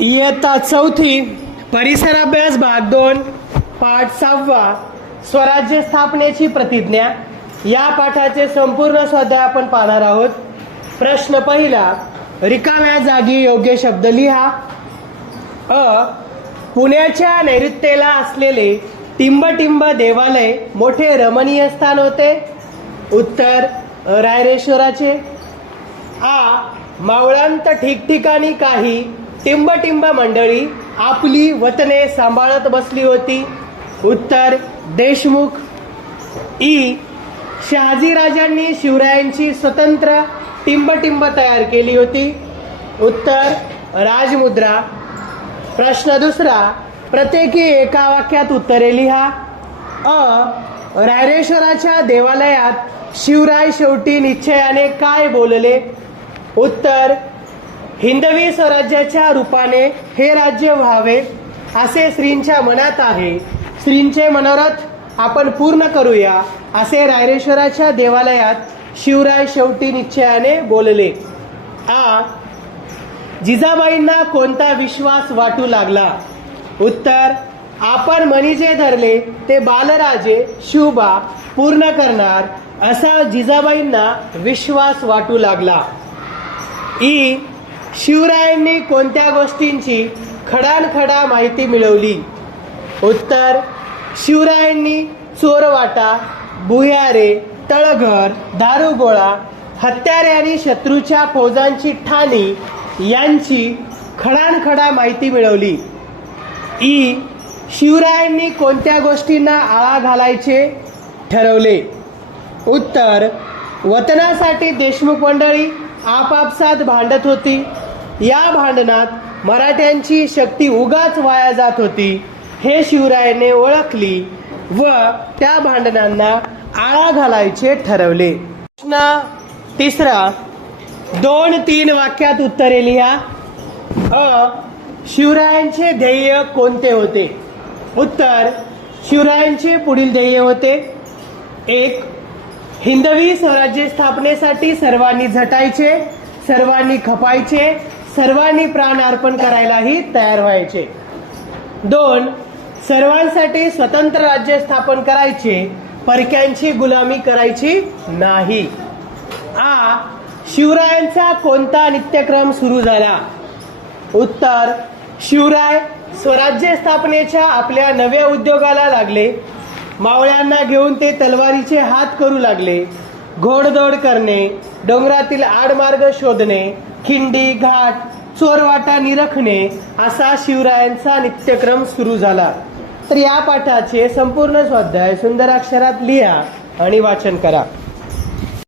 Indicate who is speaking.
Speaker 1: इयत्ता चौथी परिसर अभ्यास भाग दोन पाठ सहावा स्वराज्य स्थापनेची प्रतिज्ञा. या पाठाचे संपूर्ण स्वाध्याय आपण पाहणार आहोत. प्रश्न पहिला रिकाम्या जागी योग्य शब्द लिहा. अ पुण्याच्या नैऋत्येला असलेले टिंबटिंब देवालय मोठे रमणीय स्थान होते. उत्तर रायरेश्वराचे. आ मावळांत ठिकठिकाणी काही टिंबटिंब मंडळी आपली वतने सांभाळत बसली होती. उत्तर देशमुख. ई. शहाजीराजांनी शिवरायांची स्वतंत्र टिंबटिंब तयार केली होती. उत्तर राजमुद्रा. प्रश्न दुसरा प्रत्येकी एका वाक्यात उत्तरे लिहा. अ. रायरेश्वराच्या देवालयात शिवराय शेवटी निश्चयाने काय बोलले? उत्तर हिंदवी स्वराज्याच्या रूपाने हे राज्य व्हावे असे श्रींच्या मनात आहे. श्रींचे मनोरथ आपण पूर्ण करूया असे रायरेश्वराच्या देवालयात शिवराय शेवटी निश्चयाने बोलले. आ जिजाबाईंना कोणता विश्वास वाटू लागला? उत्तर आपण मनी जे धरले ते बालराजे शिवबा पूर्ण करणार असा जिजाबाईंना विश्वास वाटू लागला. ई शिवरायांनी कोणत्या गोष्टींची खडानखडा माहिती मिळवली? उत्तर शिवरायांनी चोरवाटा भुयारे तळघर दारुगोळा हत्यारे आणि शत्रूच्या फौजांची ठाणी यांची खडानखडा माहिती मिळवली. ई शिवरायांनी कोणत्या गोष्टींना आळा घालायचे ठरवले? उत्तर वतनासाठी देशमुख मंडळी आपापसात भांडत होती. या भांडणात मराठ्यांची शक्ती उगाच वाया जात होती हे शिवरायाने ओळखली व त्या भांडणांना आळा घालायचे ठरवले. प्रश्न तिसरा दोन तीन वाक्यात उत्तरे लिहा. अ शिवरायांचे ध्येय कोणते होते? उत्तर शिवरायांचे पुढील ध्येय होते. एक हिंदवी स्वराज्य स्थापनेसाठी सर्वांनी झटायचे सर्वांनी खपायचे सर्वांनी प्राण अर्पण करायलाही तयार व्हायचे. दोन सर्वांसाठी स्वतंत्र राज्य स्थापन करायचे परक्यांची गुलामी करायची नाही. आ शिवरायांचा कोणता नित्यक्रम सुरू झाला? उत्तर शिवराय स्वराज्य स्थापनेच्या आपल्या नव्या उद्योगाला लागले. मावळ्यांना घेऊन ते तलवारीचे हात करू लागले. घोडदौड करणे. डोंगरातील आडमार्ग शोधणे खिंडी घाट चोरवाटा निरखणे असा शिवरायांचा नित्यक्रम सुरू झाला. तर या पाठाचे संपूर्ण स्वाध्याय सुंदर अक्षरात लिहा आणि वाचन करा.